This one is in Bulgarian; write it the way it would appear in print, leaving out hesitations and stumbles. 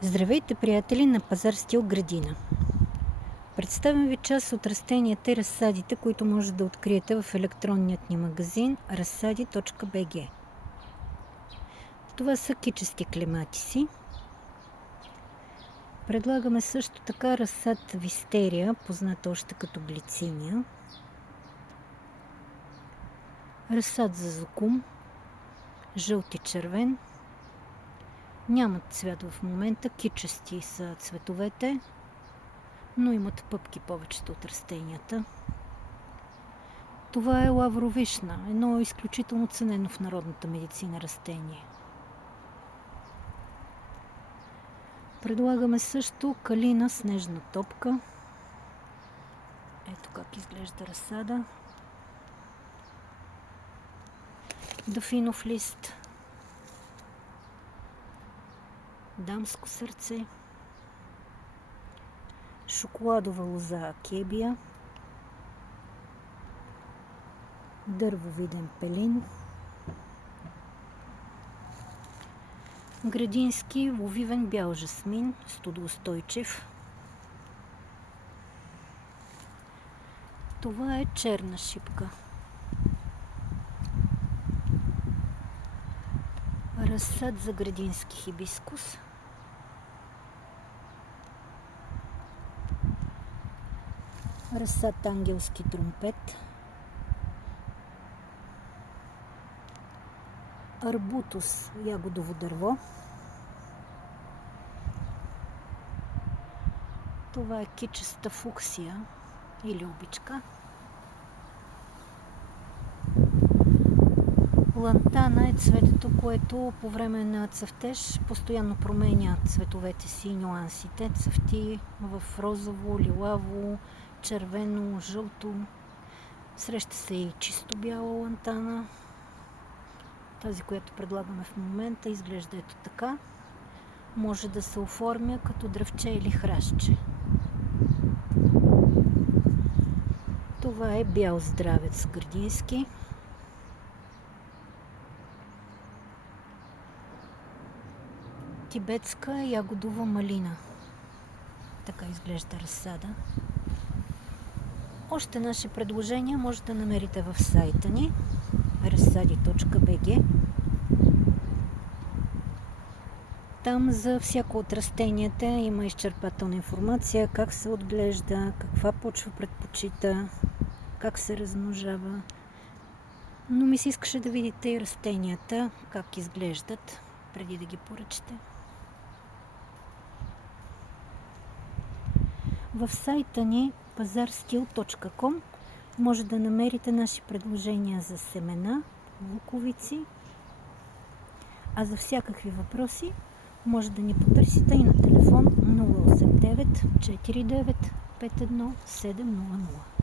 Здравейте, приятели на Пазар Стил градина! Представям ви част от растенията и разсадите, които може да откриете в електронният ни магазин разсади.bg. Това са кичести клематиси. Предлагаме също така разсад вистерия, позната още като глициния. Разсад за зокум, жълт и червен. Нямат цвят в момента, кичести са цветовете, но имат пъпки повечето от растенията. Това е лавровишна, едно изключително ценено в народната медицина растение. Предлагаме също калина снежна топка. Ето как изглежда разсада. Дафинов лист. Дамско сърце. Шоколадова лоза акебия. Дървовиден пелин. Градински ловивен бял жасмин, студоустойчив. Това е черна шипка. Разсад за градински хибискус. Разсад ангелски тромпет. Арбутус ягодово дърво. Това е кичеста фуксия или обичка. Лантана е цветето, което по време на цъфтеж постоянно променя цветовете си и нюансите. Цъфти в розово, лилаво, червено, жълто. Среща се и чисто бяла лантана. Тази, която предлагаме в момента, изглежда ето така. Може да се оформя като дръвче или храстче. Това е бял здравец градински. Тибетска ягодова малина. Така изглежда разсада. Още наши предложения може да намерите в сайта ни разсади.bg. Там за всяко от растенията има изчерпателна информация, как се отглежда, каква почва предпочита, как се размножава. Но ми се искаше да видите и растенията, как изглеждат, преди да ги поръчате. В сайта ни pazarstil.com може да намерите наши предложения за семена, луковици, а за всякакви въпроси може да ни потърсите и на телефон 089 49 51 700.